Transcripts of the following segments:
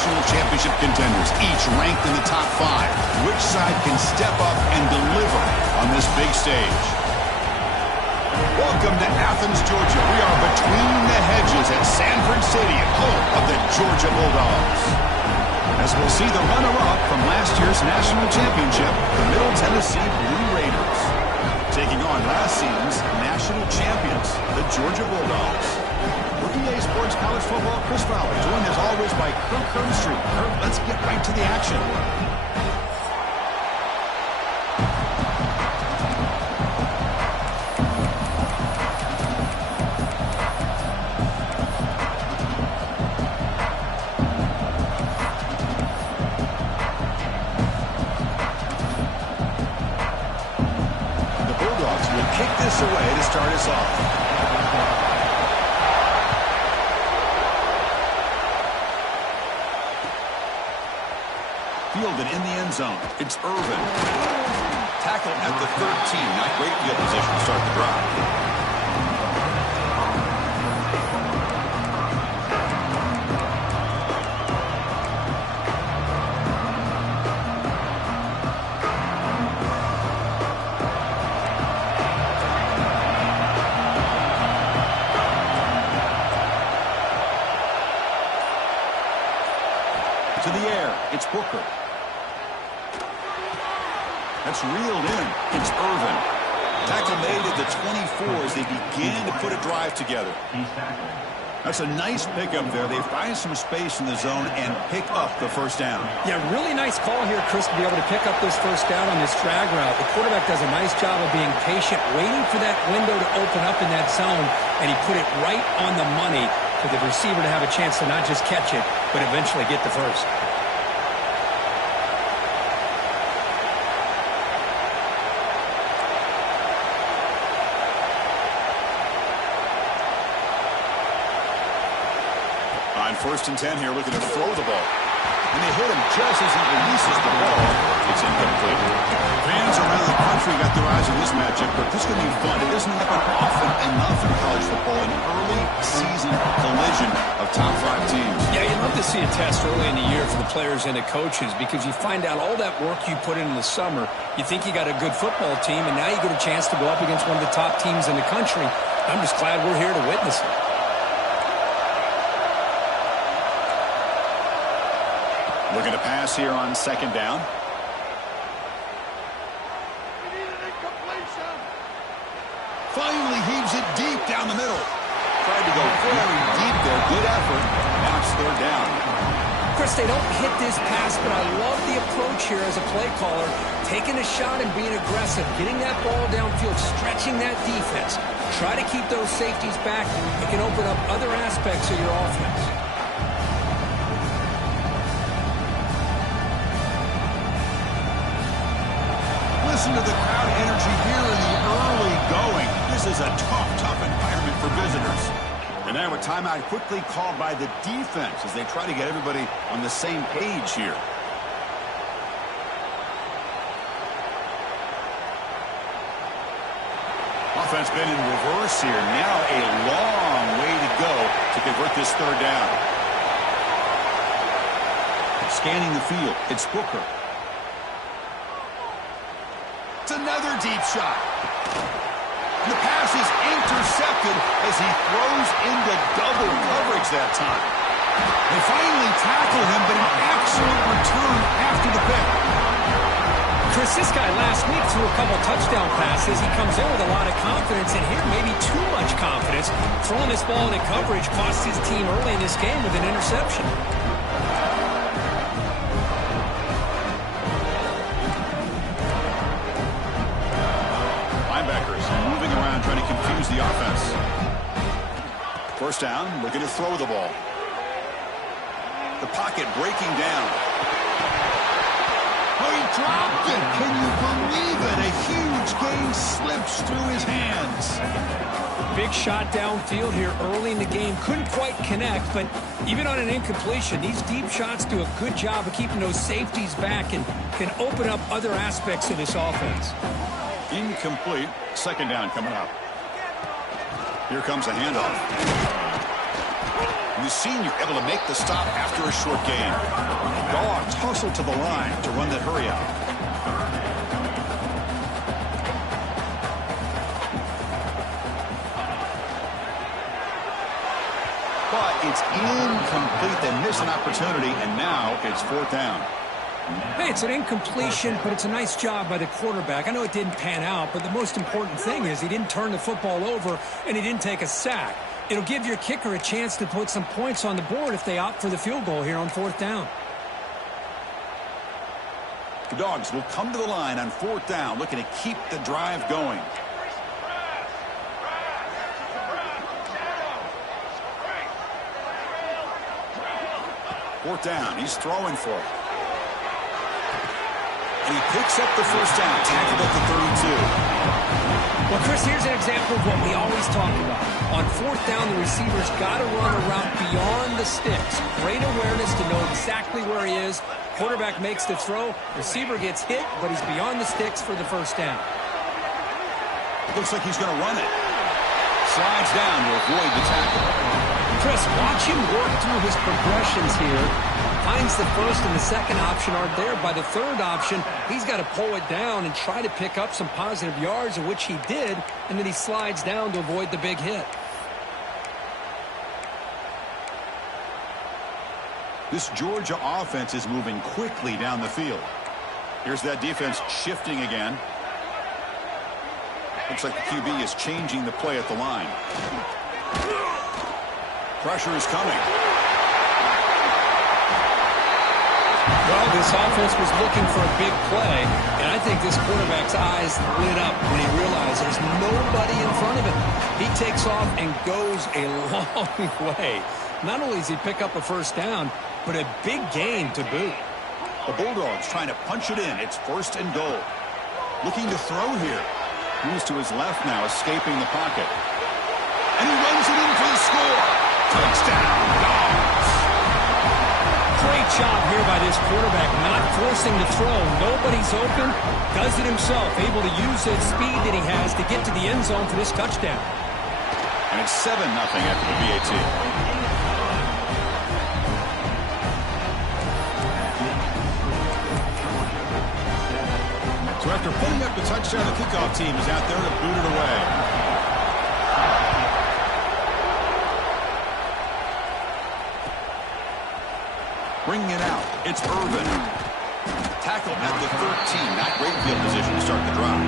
national championship contenders, each ranked in the top 5. Which side can step up and deliver on this big stage? Welcome to Athens, Georgia. We are between the hedges at Sanford Stadium, home of the Georgia Bulldogs. As we'll see the runner-up from last year's national championship, the Middle Tennessee Blue Raiders, taking on last season's national champions, the Georgia Bulldogs. With EA Sports College Football, Chris Fowler, joined as always by Kirk Herbstreit. Kirk, let's get right to the action. Away to start us off. Fielded in the end zone. It's Irvin. Tackle at the 13. Not great field position to start the drive. To the air, it's Booker. That's reeled in. It's Irvin. Tackle made at the 24 as they began to put a drive together. That's a nice pickup there. They find some space in the zone and pick up the first down. Yeah, really nice call here, Chris, to be able to pick up this first down on this drag route. The quarterback does a nice job of being patient, waiting for that window to open up in that zone, and he put it right on the money for the receiver to have a chance to not just catch it, but eventually get the first. On 1st and 10 here, looking to throw the ball. And they hit him just as he releases the ball. It's incomplete. Fans around the country got their eyes on this matchup, but this is going to be fun. It doesn't happen often enough in college football, an early season collision of top 5 teams. Yeah, you'd love to see a test early in the year for the players and the coaches because you find out all that work you put in the summer. You think you got a good football team, and now you get a chance to go up against one of the top teams in the country. I'm just glad we're here to witness it. Looking to pass here on 2nd down. Finally heaves it deep down the middle. Tried to go very deep there. Good effort. Now it's 3rd down. Chris, they don't hit this pass, but I love the approach here as a play caller. Taking a shot and being aggressive. Getting that ball downfield. Stretching that defense. Try to keep those safeties back. It can open up other aspects of your offense. Listen to the crowd energy here in the early going. This is a tough environment for visitors. And now a timeout quickly called by the defense as they try to get everybody on the same page here. Offense been in reverse here. Now a long way to go to convert this 3rd down. Scanning the field, it's Booker. Another deep shot. The pass is intercepted as he throws into double coverage that time. They finally tackle him, but an excellent return after the pick. Chris, this guy last week threw a couple touchdown passes. He comes in with a lot of confidence, and here maybe too much confidence. Throwing this ball into coverage cost his team early in this game with an interception. Moving around, trying to confuse the offense. 1st down, looking to throw the ball. The pocket breaking down. Oh, he dropped it. Can you believe it? A huge gain slips through his hands. Big shot downfield here early in the game. Couldn't quite connect, but even on an incompletion, these deep shots do a good job of keeping those safeties back and can open up other aspects of this offense. Incomplete. 2nd down coming up. Here comes a handoff. And the senior able to make the stop after a short gain. Dogs hustle to the line to run that hurry out. But it's incomplete. They miss an opportunity, and now it's 4th down. Hey, it's an incompletion, but it's a nice job by the quarterback. I know it didn't pan out, but the most important thing is he didn't turn the football over, and he didn't take a sack. It'll give your kicker a chance to put some points on the board if they opt for the field goal here on 4th down. The Dogs will come to the line on 4th down, looking to keep the drive going. Fourth down, he's throwing for it. And he picks up the first down, tackled at the 32. Well, Chris, here's an example of what we always talk about. On 4th down, the receiver's got to run a route beyond the sticks. Great awareness to know exactly where he is. Quarterback makes the throw. Receiver gets hit, but he's beyond the sticks for the first down. Looks like he's going to run it. Slides down to avoid the tackle. Chris, watch him work through his progressions here. Finds the first and the second option aren't there. By the third option, he's got to pull it down and try to pick up some positive yards, of which he did, and then he slides down to avoid the big hit. This Georgia offense is moving quickly down the field. Here's that defense shifting again. Looks like the QB is changing the play at the line. Pressure is coming. Well, this offense was looking for a big play, and I think this quarterback's eyes lit up when he realized there's nobody in front of him. He takes off and goes a long way. Not only does he pick up a first down, but a big gain to boot. The Bulldogs trying to punch it in. It's 1st and goal. Looking to throw here. Moves to his left now, escaping the pocket. And he runs it in for the score. Touchdown, Dogs. Great job here by this quarterback, not forcing the throw. Nobody's open. Does it himself, able to use that speed that he has to get to the end zone for this touchdown. And it's 7-0 after the VAT. So after putting up the touchdown, the kickoff team is out there to boot it away. Bringing it out, it's Irvin. Tackle at the 13. Not great field position to start the drive.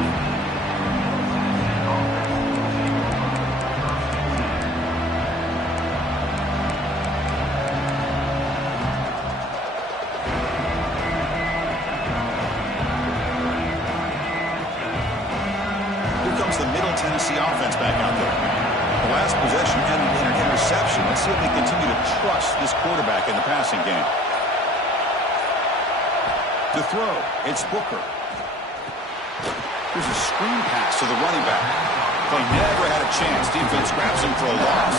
Here comes the Middle Tennessee offense back out there. The last possession ended in an interception. Let's see if they continue to trust this quarterback in the passing game. The throw, it's Booker. Here's a screen pass to the running back. They never had a chance. Defense grabs him for a loss.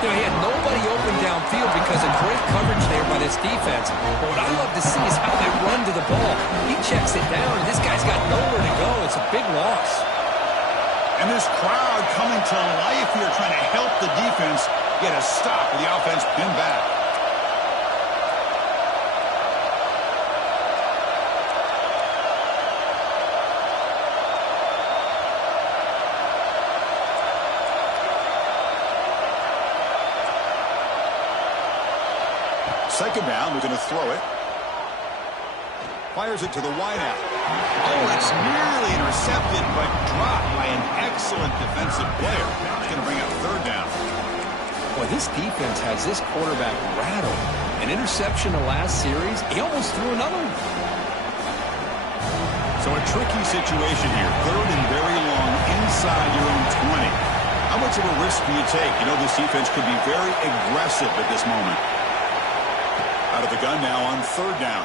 You know, he had nobody open downfield because of great coverage there by this defense. But what I love to see is how they run to the ball. He checks it down, and this guy's got nowhere to go. It's a big loss. And this crowd coming to life here, trying to help the defense get a stop with the offense pinned back. Second down, we're going to throw it. Fires it to the wideout. Oh, it's nearly intercepted, but dropped by an excellent defensive player. It's going to bring up 3rd down. Boy, this defense has this quarterback rattled. An interception the last series. He almost threw another one. So a tricky situation here. 3rd and very long inside your own 20. How much of a risk do you take? You know, this defense could be very aggressive at this moment. Out of the gun now on 3rd down.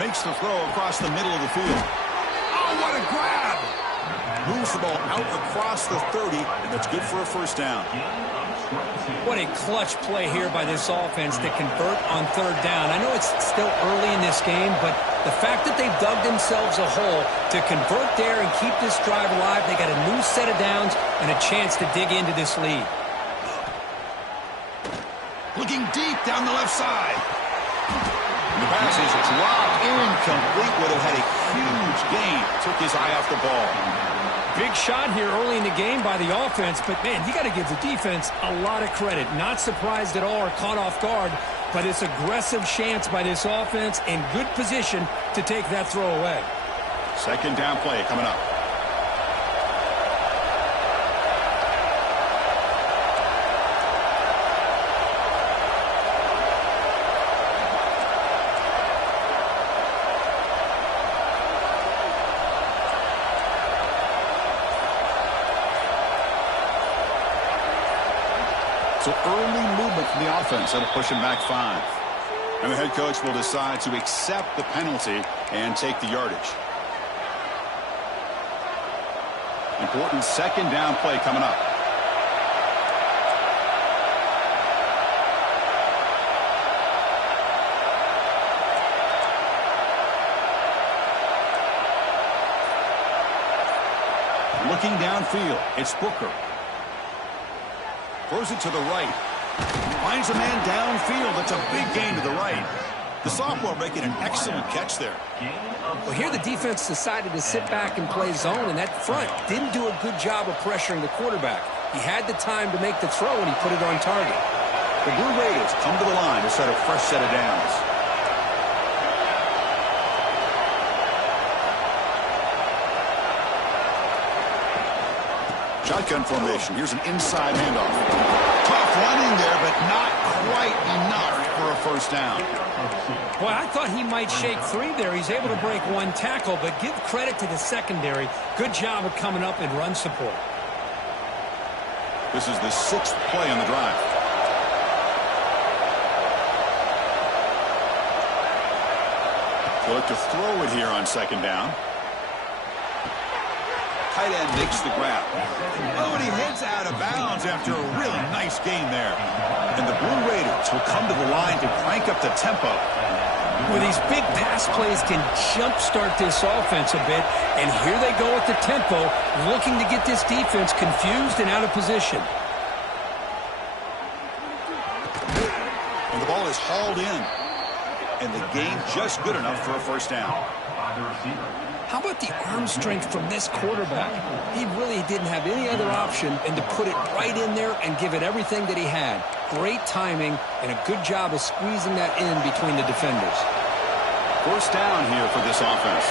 Makes the throw across the middle of the field. Oh, what a grab! Moves the ball out across the 30, and that's good for a first down. What a clutch play here by this offense to convert on 3rd down. I know it's still early in this game, but the fact that they've dug themselves a hole to convert there and keep this drive alive, they got a new set of downs and a chance to dig into this lead. down the left side. The pass is dropped incomplete. Would have had a huge gain. Took his eye off the ball. Big shot here early in the game by the offense, but, man, you got to give the defense a lot of credit. Not surprised at all or caught off guard, but it's aggressive chance by this offense in good position to take that throw away. Second down play coming up. So early movement from the offense that'll push him back 5. And the head coach will decide to accept the penalty and take the yardage. Important second down play coming up. Looking downfield, it's Booker. Throws it to the right. Finds a man downfield. It's a big gain to the right. The sophomore making an excellent catch there. Well, here the defense decided to sit back and play zone, and that front didn't do a good job of pressuring the quarterback. He had the time to make the throw, and he put it on target. The Blue Raiders come to the line to set a fresh set of downs. Shotgun formation. Here's an inside handoff. Tough running there, but not quite enough for a first down. Well, I thought he might shake free there. He's able to break one tackle, but give credit to the secondary. Good job of coming up and run support. This is the 6th play on the drive. They'll look to throw it here on second down. Tight end makes the grab. Oh, and he heads out of bounds after a really nice gain there. And the Blue Raiders will come to the line to crank up the tempo. Well, these big pass plays can jumpstart this offense a bit, and here they go at the tempo, looking to get this defense confused and out of position. And the ball is hauled in. And the gain just good enough for a first down. How about the arm strength from this quarterback? He really didn't have any other option than to put it right in there and give it everything that he had. Great timing and a good job of squeezing that in between the defenders. First down here for this offense.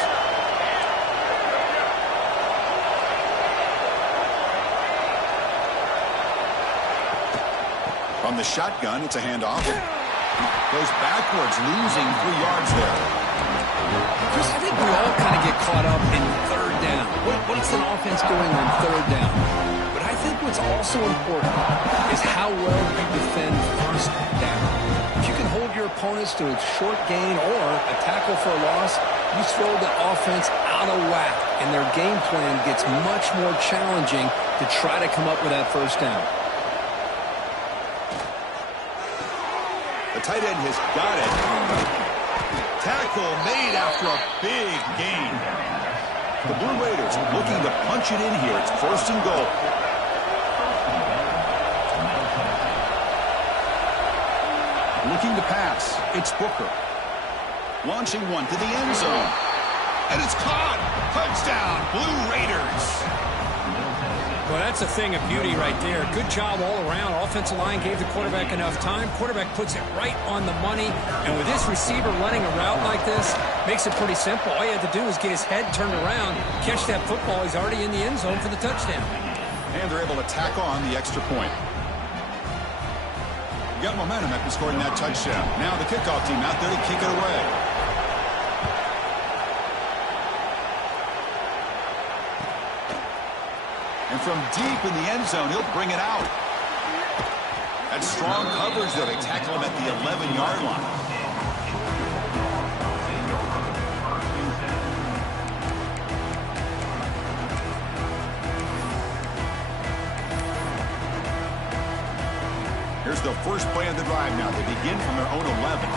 From the shotgun, it's a handoff. Goes backwards, losing 3 yards there. Chris, I think we all kind of get caught up in third down. What's an offense doing on third down? But I think what's also important is how well you defend first down. If you can hold your opponents to a short gain or a tackle for a loss, you throw the offense out of whack, and their game plan gets much more challenging to try to come up with that first down. The tight end has got it. Tackle made after a big gain. The Blue Raiders looking to punch it in here. It's first and goal. Looking to pass. It's Booker. Launching one to the end zone. And it's caught. Touchdown, Blue Raiders. Well, that's a thing of beauty right there. Good job all around. Offensive line gave the quarterback enough time. Quarterback puts it right on the money. And with this receiver running a route like this, makes it pretty simple. All you have to do is get his head turned around, catch that football. He's already in the end zone for the touchdown. And they're able to tack on the extra point. Got momentum after scoring that touchdown. Now the kickoff team out there to kick it away. And from deep in the end zone, he'll bring it out. That's strong coverage, though. They tackle him at the 11-yard line. Here's the first play of the drive now. They begin from their own 11.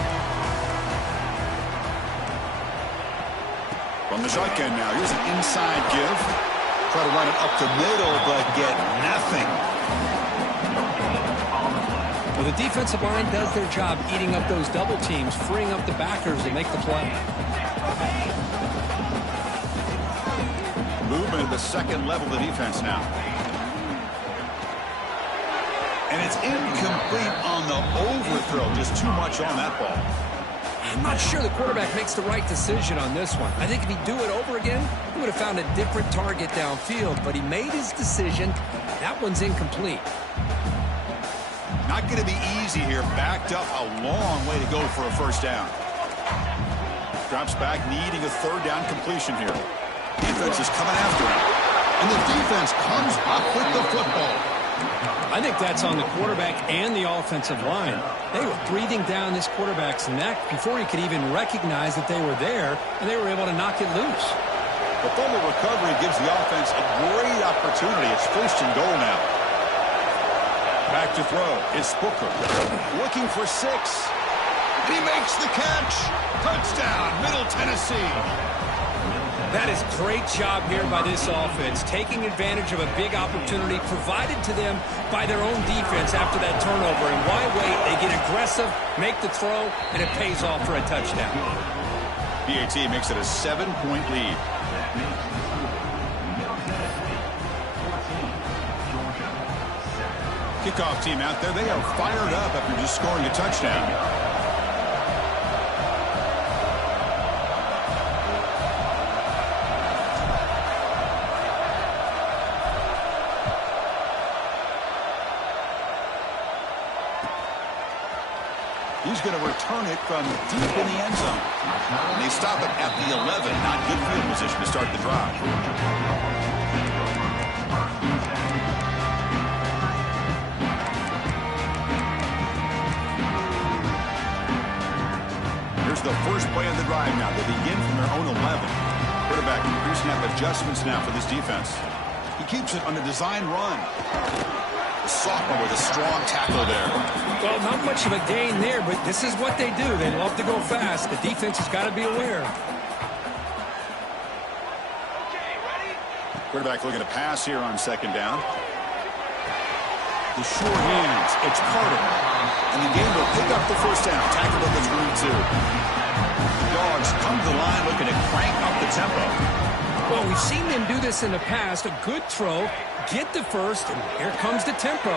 From the shotgun now, here's an inside give. Try to run it up the middle, but get nothing. Well, the defensive line does their job eating up those double teams, freeing up the backers to make the play. Movement at the second level of the defense now. And it's incomplete on the overthrow. Just too much on that ball. I'm not sure the quarterback makes the right decision on this one. I think if he'd do it over again, he would have found a different target downfield. But he made his decision. That one's incomplete. Not going to be easy here. Backed up a long way to go for a first down. Drops back, needing a third down completion here. Defense is coming after him. And the defense comes up with the football. I think that's on the quarterback and the offensive line. They were breathing down this quarterback's neck before he could even recognize that they were there, and they were able to knock it loose. The fumble recovery gives the offense a great opportunity. It's first and goal now. Back to throw. It's Booker. Looking for 6. He makes the catch. Touchdown, Middle Tennessee. That is a great job here by this offense, taking advantage of a big opportunity provided to them by their own defense after that turnover. And why wait? They get aggressive, make the throw, and it pays off for a touchdown. BAT makes it a 7-point lead. Kickoff team out there, they are fired up after just scoring a touchdown. He's going to return it from deep in the end zone. And they stop it at the 11. Not good field position to start the drive. Here's the first play of the drive now. They begin from their own 11. Quarterback pre-snap adjustments now for this defense. He keeps it on a design run. The sophomore with a strong tackle there. Well, not much of a gain there, but this is what they do. They love to go fast. The defense has got to be aware. Quarterback looking to pass here on second down. The sure hands. It's Carter. And the game will pick up the first down. Tackled at the 22. The Dogs come to the line looking to crank up the tempo. Well, we've seen them do this in the past. A good throw, get the first, and here comes the tempo.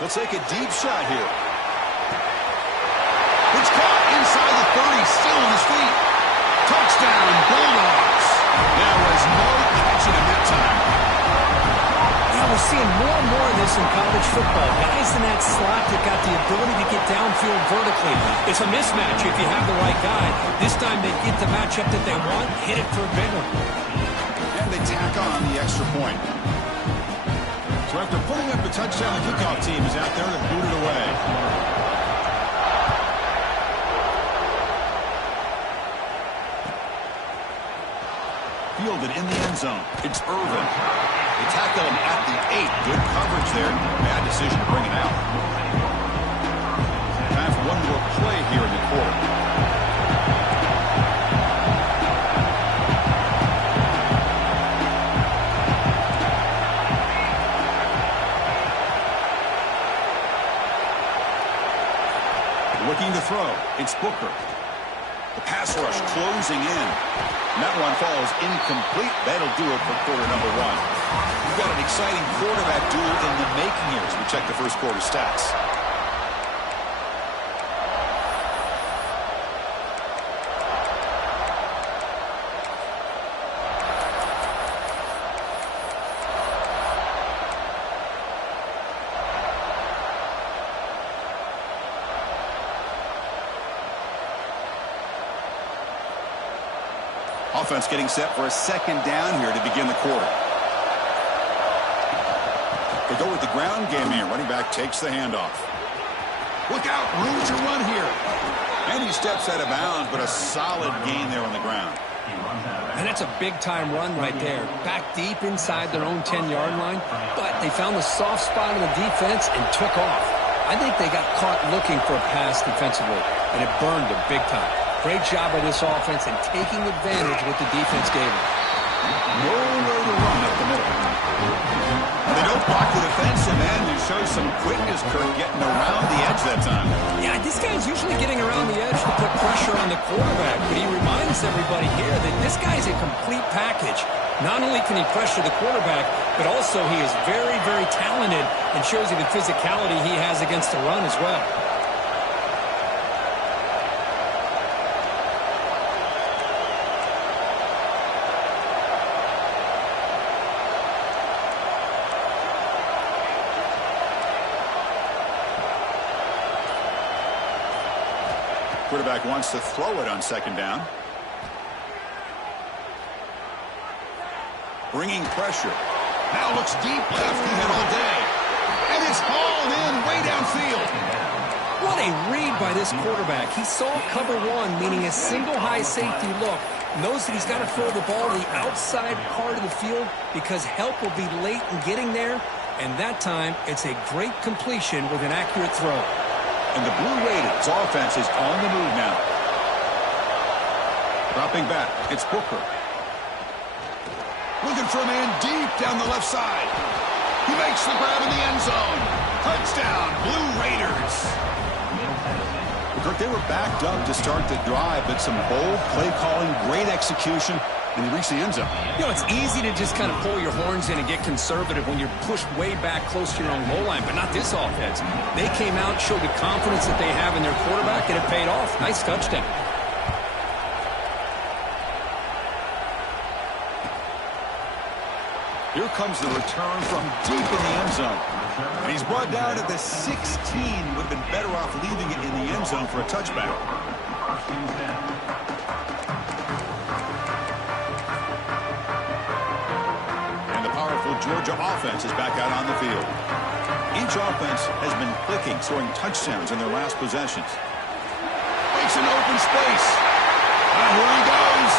Let's take a deep shot here. It's caught inside the 30, still on his feet. Touchdown, Bulldogs. There was no catching him that time. Yeah, we're seeing more and more of this in college football. Guys in that slot that got the ability to get downfield vertically. It's a mismatch if you have the right guy. This time they get the matchup that they want, hit it for a big one. And they tack on the extra point. So after putting up the touchdown, the kickoff team is out there to boot it away. Fielded in the end zone. It's Irvin. They tackle him at the 8. Good coverage there. Bad decision to bring it out. Time for one more play here in the quarter. Looking to throw. It's Booker. The pass rush closing in. And that one falls incomplete. That'll do it for quarter number 1. We've got an exciting quarterback duel in the making here as we check the first quarter stats. Offense getting set for a second down here to begin the quarter. They go with the ground game here. Running back takes the handoff. Look out, room to run here. And he steps out of bounds, but a solid gain there on the ground. And that's a big-time run right there. Back deep inside their own 10-yard line, but they found the soft spot in the defense and took off. I think they got caught looking for a pass defensively, and it burned them big time. Great job by this offense and taking advantage of what the defense gave them. No way to run up the middle. They don't block the defensive end. It shows some quickness, Kirk, getting around the edge that time. Yeah, this guy's usually getting around the edge to put pressure on the quarterback, but he reminds everybody here that this guy's a complete package. Not only can he pressure the quarterback, but also he is very, very talented and shows you the physicality he has against the run as well. Quarterback wants to throw it on second down. Bringing pressure. Now looks deep left. He hit all day. And it's hauled in way downfield. What a read by this quarterback. He saw cover one, meaning a single high safety look. Knows that he's got to throw the ball to the outside part of the field because help will be late in getting there. And that time, it's a great completion with an accurate throw. And the Blue Raiders offense is on the move now. Dropping back, it's Booker. Looking for a man deep down the left side. He makes the grab in the end zone. Touchdown, Blue Raiders. Kirk, they were backed up to start the drive, but some bold play calling, great execution, and they reached the end zone. You know, it's easy to just kind of pull your horns in and get conservative when you're pushed way back close to your own goal line, but not this offense. They came out, showed the confidence that they have in their quarterback, and it paid off. Nice touchdown. Here comes the return from deep in the end zone. And he's brought down at the 16. Would have been better off leaving it in the end zone for a touchback. And the powerful Georgia offense is back out on the field. Each offense has been clicking, scoring touchdowns in their last possessions. Makes an open space. And here he goes.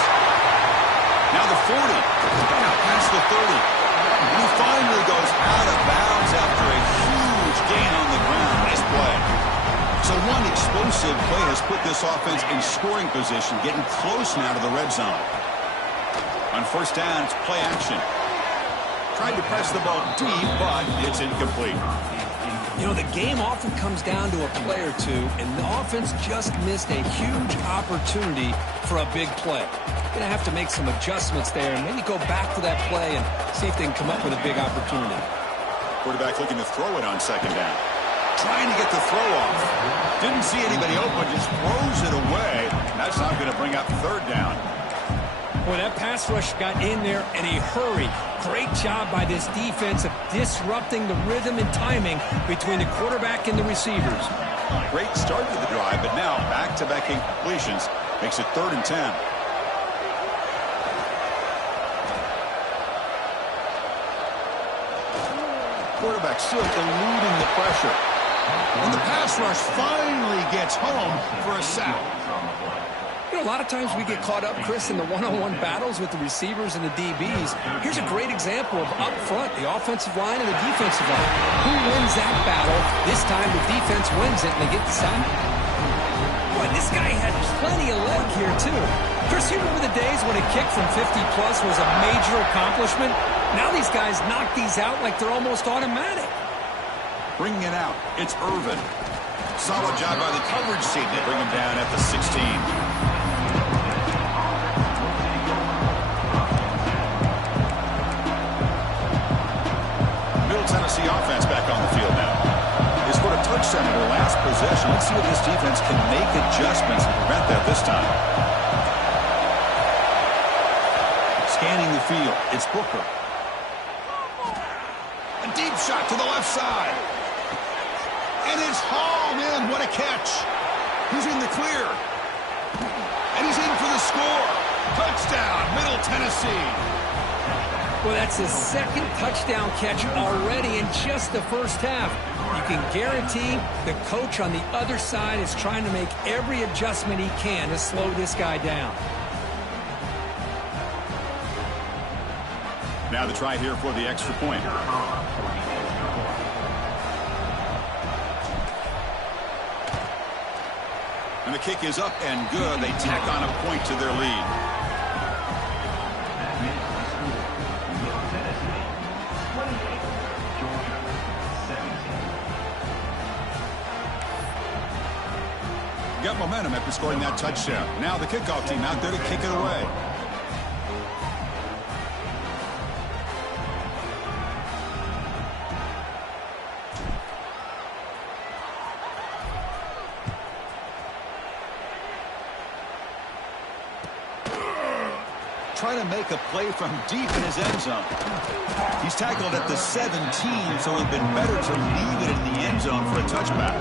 Now the 40. Now past the 30. And he finally goes out of bounds after a huge gain on the ground. Nice play. So one explosive play has put this offense in scoring position, getting close now to the red zone. On first down, it's play action. Tried to press the ball deep, but it's incomplete. You know, the game often comes down to a play or two, and the offense just missed a huge opportunity for a big play. Going to have to make some adjustments there and maybe go back to that play and see if they can come up with a big opportunity. Quarterback looking to throw it on second down. Trying to get the throw off. Didn't see anybody open, just throws it away. That's not going to bring up third down. Boy, that pass rush got in there in a hurry. Great job by this defense of disrupting the rhythm and timing between the quarterback and the receivers. Great start to the drive, but now back-to-back incompletions makes it 3rd and 10. Quarterback still eluding the pressure. And the pass rush finally gets home for a sack. You know, a lot of times we get caught up, Chris, in the one-on-one battles with the receivers and the DBs. Here's a great example of up front, the offensive line and the defensive line. Who wins that battle? This time the defense wins it and they get the sack. Boy, this guy had plenty of leg here, too. Chris, you remember the days when a kick from 50-plus was a major accomplishment? Now these guys knock these out like they're almost automatic. Bringing it out, it's Irvin. Solid job by the coverage team. They bring him down at the 16. Middle Tennessee offense back on the field now. They scored a touchdown in their last possession. Let's see if this defense can make adjustments and prevent that this time. Scanning the field, it's Booker. A deep shot to the left side. And it's hauled in. What a catch. He's in the clear. And he's in for the score. Touchdown, Middle Tennessee. Well, that's his second touchdown catch already in just the first half. You can guarantee the coach on the other side is trying to make every adjustment he can to slow this guy down. Now the try here for the extra point. And the kick is up and good. They tack on a point to their lead. momentum after scoring that touchdown. Now the kickoff team out there to kick it away. Trying to make a play from deep in his end zone. He's tackled at the 17, so it would have been better to leave it in the end zone for a touchback.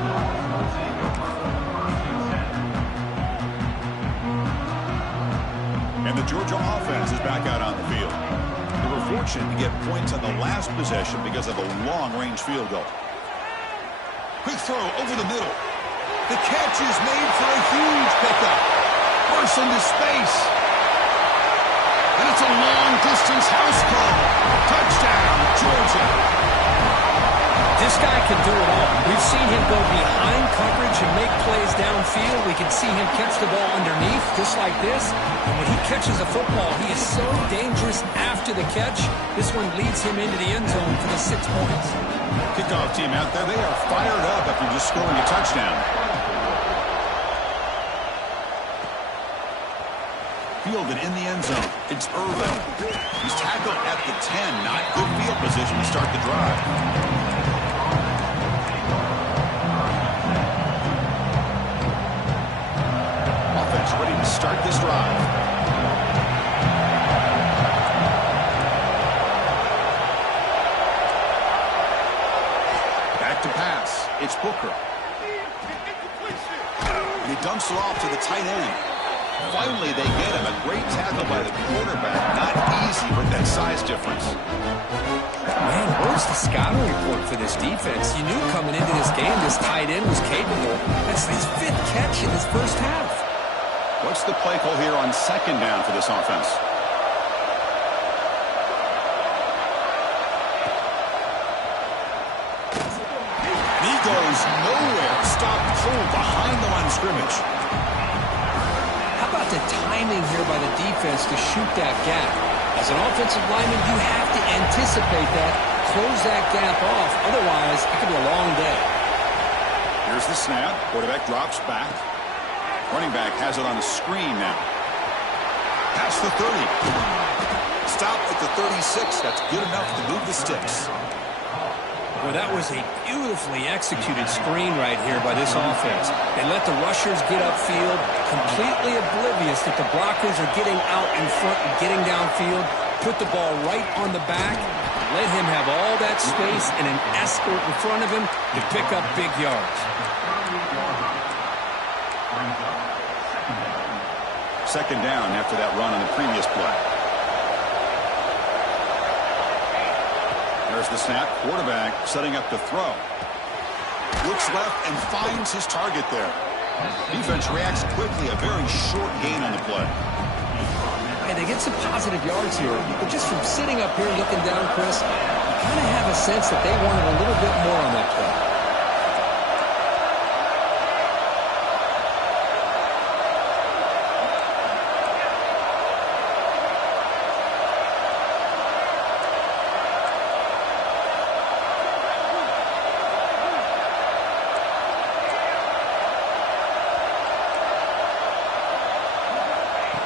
And the Georgia offense is back out on the field. They were fortunate to get points on the last possession because of a long-range field goal. Quick throw over the middle. The catch is made for a huge pickup. Bursts into space. And it's a long-distance house call. Touchdown, Georgia. This guy can do it all. We've seen him go behind coverage and make plays downfield. We can see him catch the ball underneath, just like this. And when he catches a football, he is so dangerous after the catch. This one leads him into the end zone for the 6 points. Kickoff team out there, they are fired up after just scoring a touchdown. Fielded in the end zone. It's Irvin. He's tackled at the 10. Not good field position to start the drive. Offense ready to start this drive. Back to pass. It's Booker. And he dumps it off to the tight end. Finally, they get him. A great tackle by the quarterback. Not easy with that size difference. Man, where's the scouting report for this defense? You knew coming into this game this tight end was capable. That's his 5th catch in his first half. What's the play call here on second down for this offense? He goes nowhere. Stopped cold behind the line of scrimmage. How about the timing here by the defense to shoot that gap? As an offensive lineman, you have to anticipate that, close that gap off. Otherwise, it could be a long day. Here's the snap. Quarterback drops back. Running back has it on the screen now. Past the 30. Stop at the 36. That's good enough to move the sticks. Well, that was a beautifully executed screen right here by this offense. They let the rushers get upfield, completely oblivious that the blockers are getting out in front and getting downfield, put the ball right on the back, let him have all that space and an escort in front of him to pick up big yards. Second down after that run on the previous play. There's the snap. Quarterback setting up to throw. Looks left and finds his target there. Defense reacts quickly. A very short gain on the play. And they get some positive yards here. But just from sitting up here looking down, Chris, you kind of have a sense that they wanted a little bit more on that play.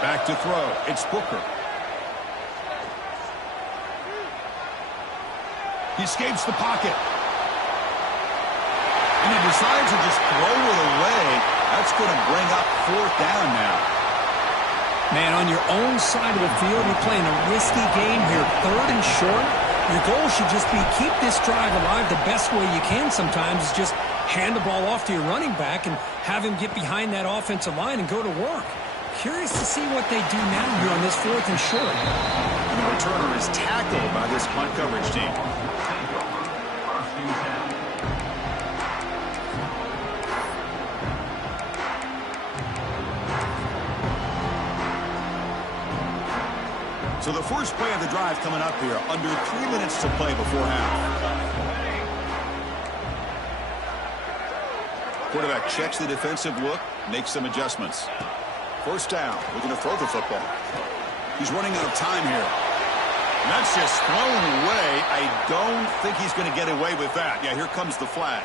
Back to throw. It's Booker. He escapes the pocket. And he decides to just throw it away. That's going to bring up 4th down now. Man, on your own side of the field, you're playing a risky game here. 3rd and short. Your goal should just be keep this drive alive the best way you can sometimes is just hand the ball off to your running back and have him get behind that offensive line and go to work. Curious to see what they do now here on this 4th and short. And the returner is tackled by this punt coverage team. So the first play of the drive coming up here, under 3 minutes to play before half. Quarterback checks the defensive look, makes some adjustments. First down, looking to throw the football. He's running out of time here. And that's just thrown away. I don't think he's going to get away with that. Yeah, here comes the flag.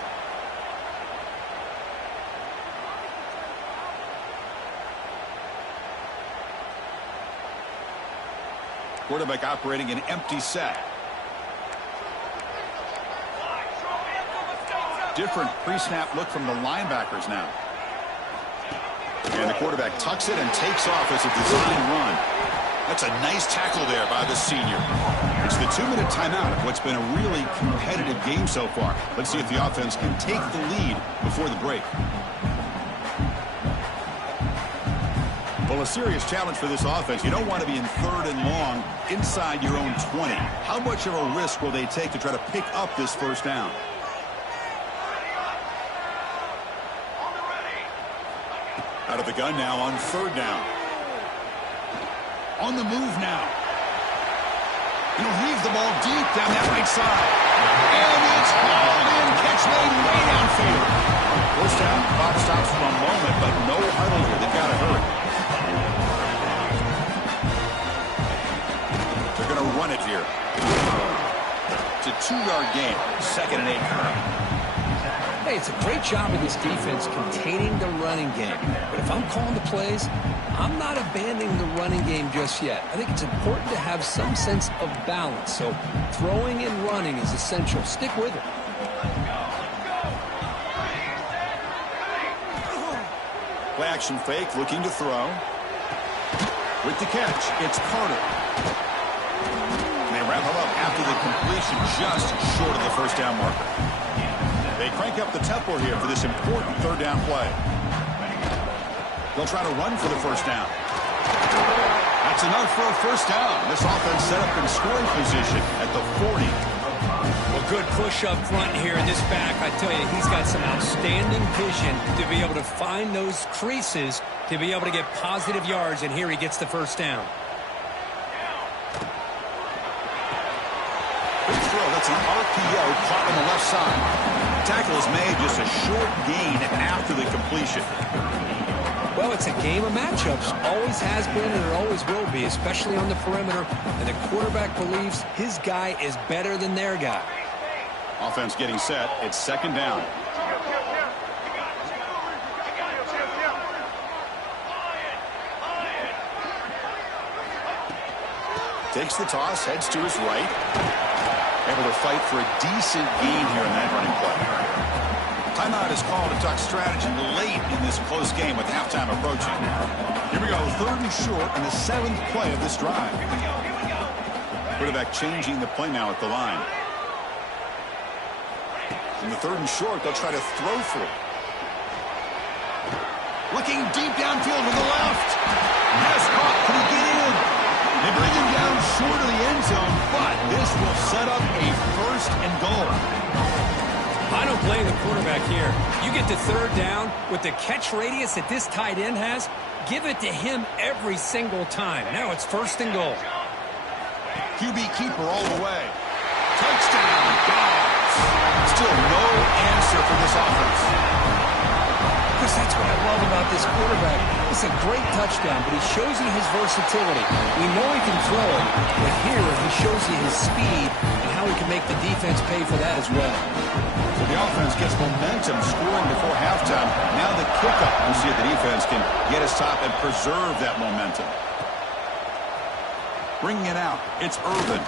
Quarterback operating an empty set. Different pre-snap look from the linebackers now. And the quarterback tucks it and takes off as a design run. That's a nice tackle there by the senior. It's the 2-minute timeout of what's been a really competitive game so far. Let's see if the offense can take the lead before the break. Well, a serious challenge for this offense. You don't want to be in 3rd and long inside your own 20. How much of a risk will they take to try to pick up this first down? Out of the gun now on 3rd down. On the move now. He'll heave the ball deep down that right side. And it's hauled in. Catch made way downfield. First down. Clock stops for a moment, but no huddle here. They've got to hurry. They're going to run it here. It's a 2-yard gain. 2nd and 8. Hey, it's a great job of this defense containing the running game. But if I'm calling the plays, I'm not abandoning the running game just yet. I think it's important to have some sense of balance. So throwing and running is essential. Stick with it. Play action fake, looking to throw. With the catch, it's Carter. And they wrap him up after the completion, just short of the first down marker. They crank up the tempo here for this important 3rd down play. They'll try to run for the first down. That's enough for a first down. This offense set up in scoring position at the 40. Well, good push up front here in this back. I tell you, he's got some outstanding vision to be able to find those creases to be able to get positive yards, and here he gets the first down. Good throw. That's an RPO caught on the left side. Tackle is made, just a short gain after the completion. Well, it's a game of matchups. Always has been and it always will be, especially on the perimeter. And the quarterback believes his guy is better than their guy. Offense getting set. It's 2nd down. Takes the toss, heads to his right. Able to fight for a decent gain here in that running play. Timeout is called to talk strategy late in this close game with halftime approaching. Here we go, 3rd and short in the 7th play of this drive. Quarterback changing the play now at the line. In the 3rd and short, they'll try to throw for it. Looking deep downfield to the left. Yes, caught. Can he get in? They bring him down short of the end zone, but this will set up a 1st and goal. I don't blame the quarterback here. You get to 3rd down with the catch radius that this tight end has, give it to him every single time. Now it's 1st and goal. QB keeper all the way. Touchdown, Dobbs. Still no answer for this offense. Chris, that's what I love about this quarterback. It's a great touchdown, but he shows you his versatility. We know he can throw it, but here he shows you his speed and how he can make the defense pay for that as well. So the offense gets momentum scoring before halftime. Now the kickoff. We'll see if the defense can get a stop and preserve that momentum. Bringing it out, it's Irvin.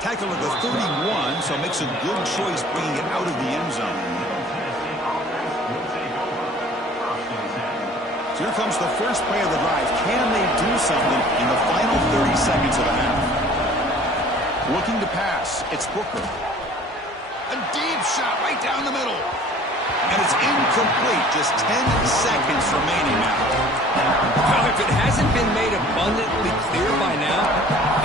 Tackle at the 31, so makes a good choice bringing it out of the end zone. Here comes the first play of the drive. Can they do something in the final 30 seconds of the half? Looking to pass. It's Booker. A deep shot right down the middle. And it's incomplete. Just 10 seconds remaining now. Well, if it hasn't been made abundantly clear by now,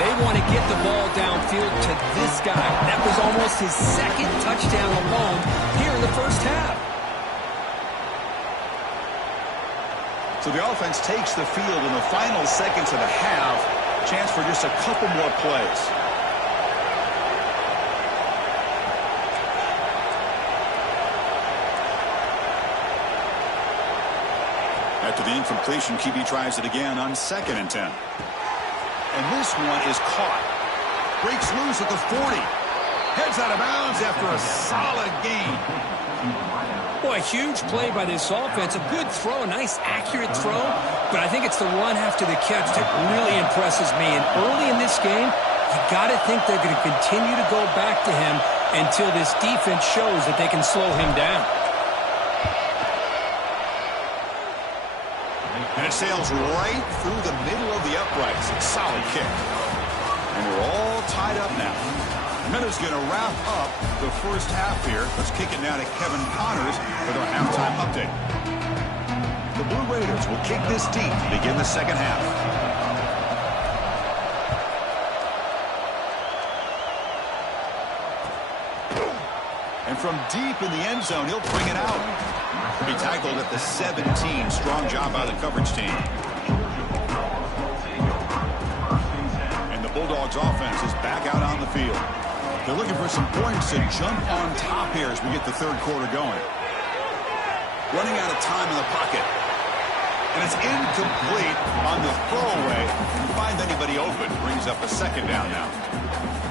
they want to get the ball downfield to this guy. That was almost his 2nd touchdown alone here in the first half. So the offense takes the field in the final seconds of the half. Chance for just a couple more plays. After the incompletion, QB tries it again on 2nd and 10. And this one is caught. Breaks loose at the 40. Heads out of bounds after a solid gain. Boy, huge play by this offense. A good throw, a nice accurate throw. But I think it's the run after the catch that really impresses me. And early in this game, you got to think they're going to continue to go back to him until this defense shows that they can slow him down. And it sails right through the middle of the uprights. Solid kick. And we're all tied up now. Miller's going to wrap up the first half here. Let's kick it now to Kevin Connors with our halftime update. The Blue Raiders will kick this deep to begin the second half. And from deep in the end zone, he'll bring it out. He'll be tackled at the 17. Strong job by the coverage team. And the Bulldogs offense is back out on the field. They're looking for some points to jump on top here as we get the third quarter going. Running out of time in the pocket. And it's incomplete on the throwaway. Find anybody open. Brings up a second down now.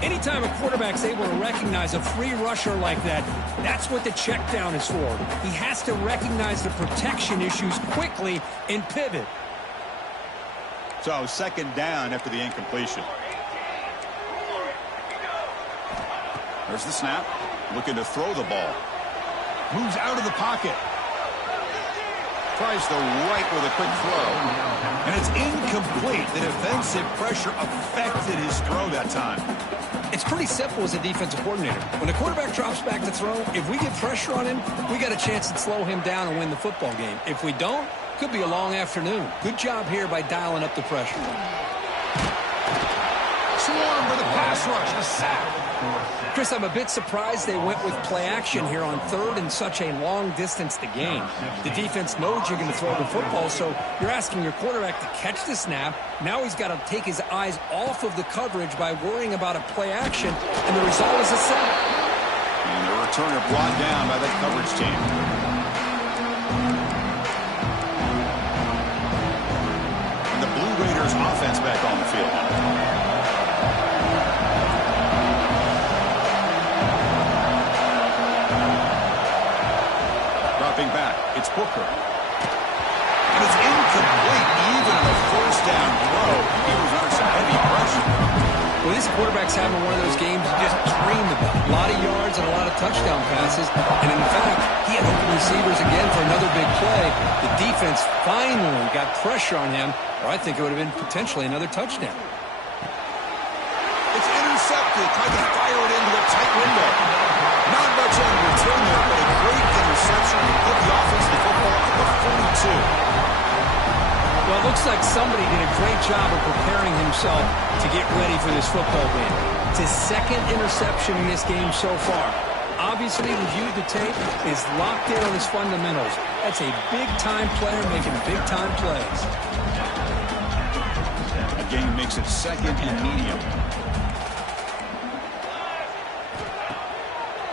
Anytime a quarterback's able to recognize a free rusher like that, that's what the check down is for. He has to recognize the protection issues quickly and pivot. So second down after the incompletion. There's the snap. Looking to throw the ball. Moves out of the pocket. Tries the right with a quick throw. And it's incomplete. The defensive pressure affected his throw that time. It's pretty simple as a defensive coordinator. When the quarterback drops back to throw, if we get pressure on him, we got a chance to slow him down and win the football game. If we don't, could be a long afternoon. Good job here by dialing up the pressure. Swarm with a pass rush. A sack. Chris, I'm a bit surprised they went with play action here on third and such a long distance to gain. The defense knows you're going to throw the football, so you're asking your quarterback to catch the snap. Now he's got to take his eyes off of the coverage by worrying about a play action, and the result is a sack. And the returner brought down by the coverage team. And the Blue Raiders offense back on the field. Back. It's Booker. And it's incomplete even on the first down throw. He was under some heavy pressure. Well, this quarterback's having one of those games you just dream about. A lot of yards and a lot of touchdown passes. And in fact, he had open receivers again for another big play. The defense finally got pressure on him, or I think it would have been potentially another touchdown. It's intercepted. Tried to fire it into a tight window. Not much on return there, but a great interception to put the offense in the football at the 42. Well, it looks like somebody did a great job of preparing himself to get ready for this football game. It's his second interception in this game so far. Obviously, reviewed the tape, is locked in on his fundamentals. That's a big-time player making big-time plays. The game makes it second and medium.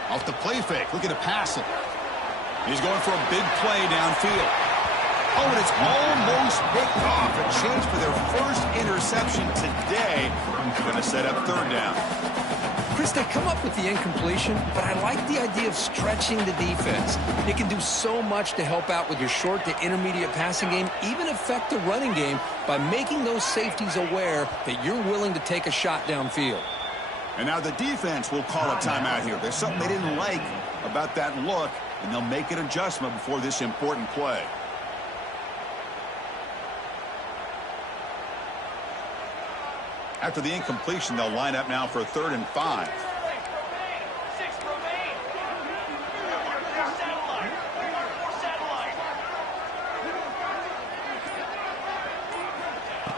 Off the play fake, looking to pass it. He's going for a big play downfield. Oh, and it's almost picked off. A chance for their first interception today. Going to set up third down. Chris, they come up with the incompletion, but I like the idea of stretching the defense. It can do so much to help out with your short to intermediate passing game, even affect the running game by making those safeties aware that you're willing to take a shot downfield. And now the defense will call a timeout here. There's something they didn't like about that look, and they'll make an adjustment before this important play. After the incompletion, they'll line up now for a 3rd and 5.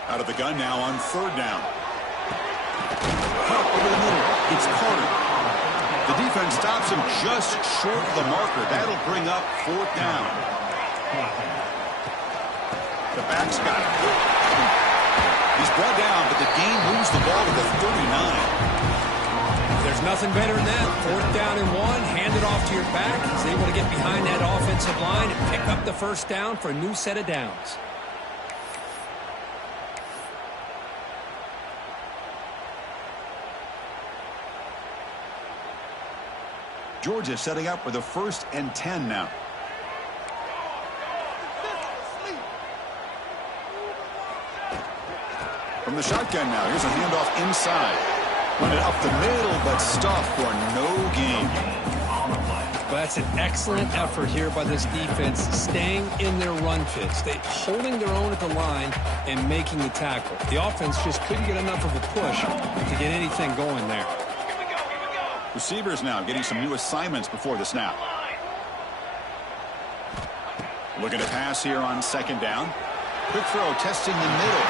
Out of the gun now on 3rd down. Cut over the middle. It's Carter. The defense stops him just short of the marker. That'll bring up 4th down. The back's got it. He's brought down, but the game moves the ball to the 39. There's nothing better than that. 4th down and 1. Hand it off to your back. He's able to get behind that offensive line and pick up the 1st down for a new set of downs. Georgia setting up with a 1st and 10 now. From the shotgun now, here's a handoff inside. Run it up the middle, but stuffed for no gain. Well, that's an excellent effort here by this defense, staying in their run fits. They holding their own at the line and making the tackle. The offense just couldn't get enough of a push to get anything going there. Receivers now getting some new assignments before the snap. Looking to pass here on second down. Quick throw, testing the middle.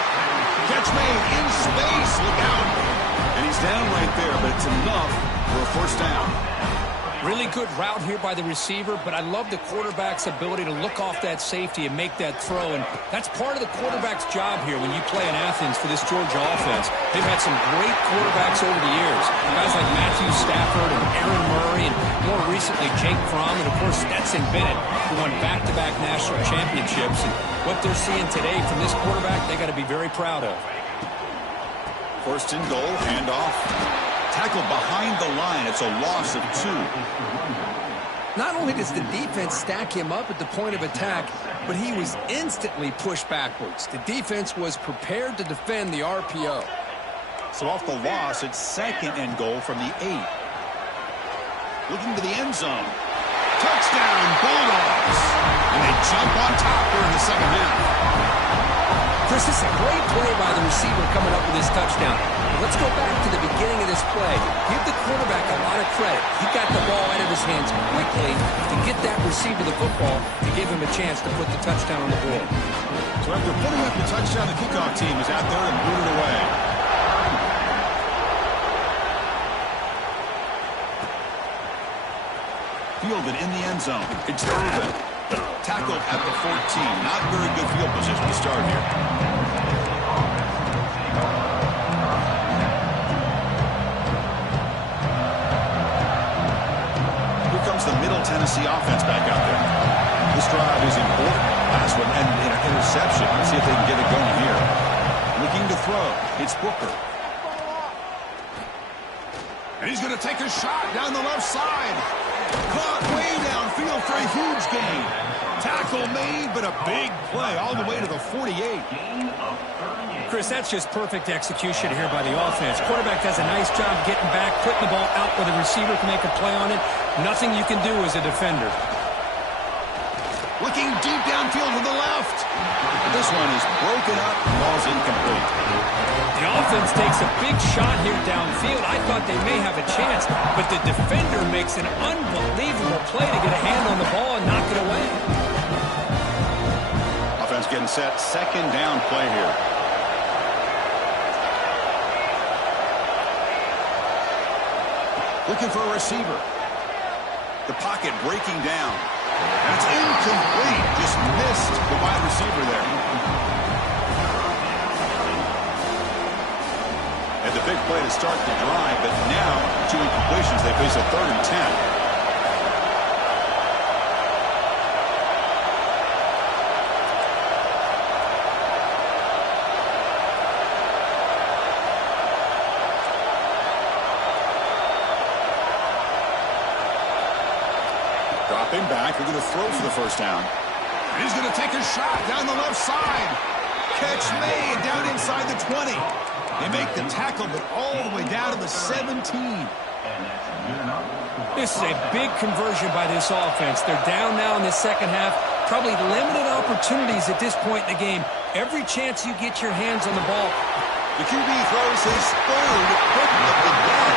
Catch made in space. Look out. And he's down right there, but it's enough for a first down. Really good route here by the receiver, but I love the quarterback's ability to look off that safety and make that throw. And that's part of the quarterback's job here when you play in Athens for this Georgia offense. They've had some great quarterbacks over the years. Guys like Matthew Stafford and Aaron Murray, and more recently Jake Fromm, and of course Stetson Bennett, who won back-to-back national championships. And what they're seeing today from this quarterback, they got to be very proud of. First and goal, handoff. Tackled behind the line. It's a loss of 2. Not only does the defense stack him up at the point of attack, but he was instantly pushed backwards. The defense was prepared to defend the RPO. So off the loss, it's second and goal from the 8. Looking to the end zone. Touchdown, Bulldogs. And they jump on top here in the second half. Chris, this is a great play by the receiver coming up with this touchdown. Let's go back to the beginning of this play. Give the quarterback a lot of credit. He got the ball out of his hands quickly to get that receiver the football to give him a chance to put the touchdown on the board. So after putting up the touchdown, the kickoff team is out there and booted away. Fielded in the end zone. It's Irvin. Tackled at the 14. Not very good field position to start here. Here comes the Middle Tennessee offense back out there. This drive is important. Last one ended in an interception. Let's see if they can get it going here. Looking to throw. It's Booker. And he's going to take a shot down the left side. Caught way downfield for a huge gain. Tackle made, but a big play all the way to the 48. Chris, that's just perfect execution here by the offense. Quarterback does a nice job getting back, putting the ball out where the receiver can make a play on it. Nothing you can do as a defender. Looking deep downfield to the left. This one is broken up. Ball's incomplete. The offense takes a big shot here downfield. I thought they may have a chance, but the defender makes an unbelievable play to get a hand on the ball and knock it away. Offense getting set. Second down play here. Looking for a receiver. The pocket breaking down. And it's incomplete. Just missed the wide receiver there. And the big play to start the drive, but now 2 incompletions. They face a 3rd and 10. Dropping back, they're going to throw for the first down. And he's going to take a shot down the left side. Catch made down inside the 20. They make the tackle, but all the way down to the 17. This is a big conversion by this offense. They're down now in the second half. Probably limited opportunities at this point in the game. Every chance you get your hands on the ball. The QB throws his 3rd pick of the day.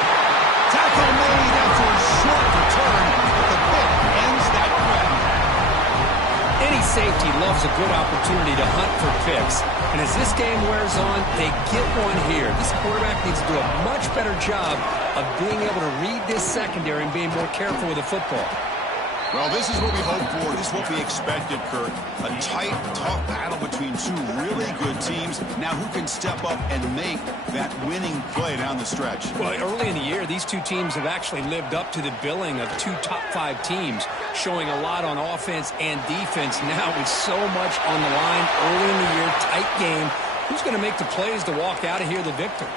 Tackle made after a short return, but the pick ends that threat. Any safety loves a good opportunity to hunt for picks. And as this game wears on, they get one here. This quarterback needs to do a much better job of being able to read this secondary and being more careful with the football. Well, this is what we hoped for. This is what we expected, Kurt. A tight, tough battle between 2 really good teams. Now who can step up and make that winning play down the stretch? Well, early in the year, these 2 teams have actually lived up to the billing of 2 top 5 teams, showing a lot on offense and defense. Now with so much on the line early in the year, tight game, who's going to make the plays to walk out of here the victor?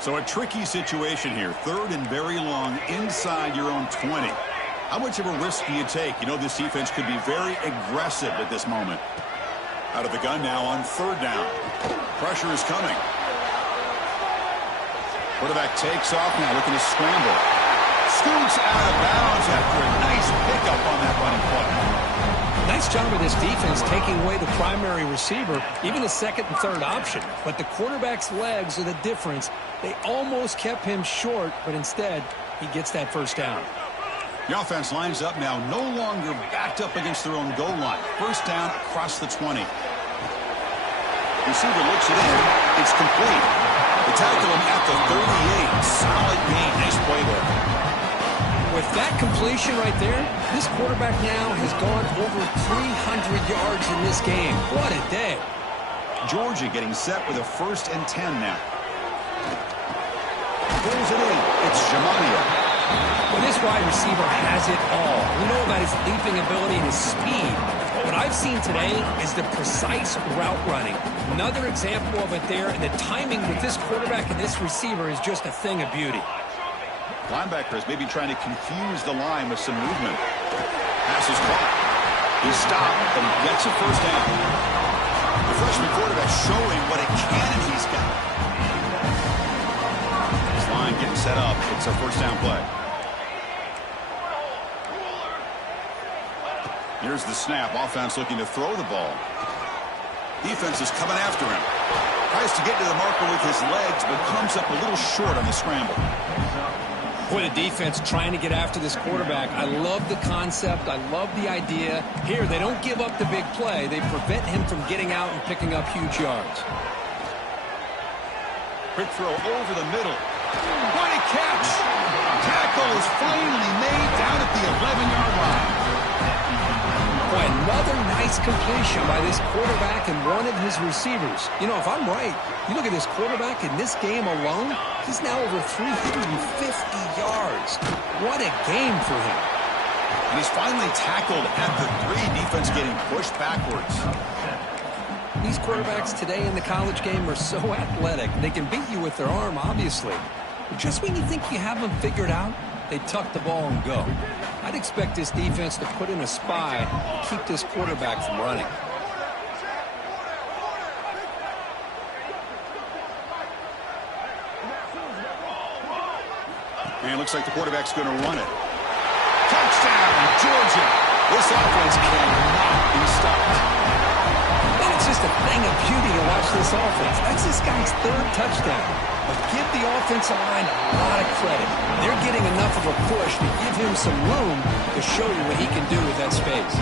So a tricky situation here. 3rd and very long inside your own 20. How much of a risk do you take? You know this defense could be very aggressive at this moment. Out of the gun now on third down. Pressure is coming. Quarterback takes off now, looking to scramble. Scoots out of bounds after a nice pickup on that running play. Nice job of this defense taking away the primary receiver, even the second and third option. But the quarterback's legs are the difference. They almost kept him short, but instead, he gets that first down. The offense lines up now, no longer backed up against their own goal line. First down across the 20. Receiver looks it in. It's complete. They tackle him at the 38. Solid gain. Nice play there. With that completion right there, this quarterback now has gone over 300 yards in this game. What a day. Georgia getting set with a 1st and 10 now. Pulls it in. It's Jamania. Well, this wide receiver has it all. We know about his leaping ability and his speed. But what I've seen today is the precise route running. Another example of it there, and the timing with this quarterback and this receiver is just a thing of beauty. Linebackers maybe trying to confuse the line with some movement. Pass is caught. He's stopped, but he gets a first down. The freshman quarterback showing what a cannon he's got. This line getting set up. It's a first down play. Here's the snap. Offense looking to throw the ball. Defense is coming after him. Tries to get to the marker with his legs, but comes up a little short on the scramble. Boy, the defense trying to get after this quarterback. I love the concept. I love the idea. Here, they don't give up the big play. They prevent him from getting out and picking up huge yards. Quick throw over the middle. What a catch! Tackle is finally made down at the 11-yard line. Boy, another nice completion by this quarterback and one of his receivers. You know, if I'm right, you look at this quarterback in this game alone, he's now over 350 yards. What a game for him. And he's finally tackled at the 3, defense getting pushed backwards. These quarterbacks today in the college game are so athletic. They can beat you with their arm, obviously. But just when you think you have them figured out, they tuck the ball and go. I'd expect this defense to put in a spy to keep this quarterback from running. And it looks like the quarterback's going to run it. Touchdown, Georgia. This offense cannot be stopped. And it's just a thing of beauty to watch this offense. That's this guy's 3rd touchdown. But give the offensive line a lot of credit. They're getting enough of a push to give him some room to show you what he can do with that space.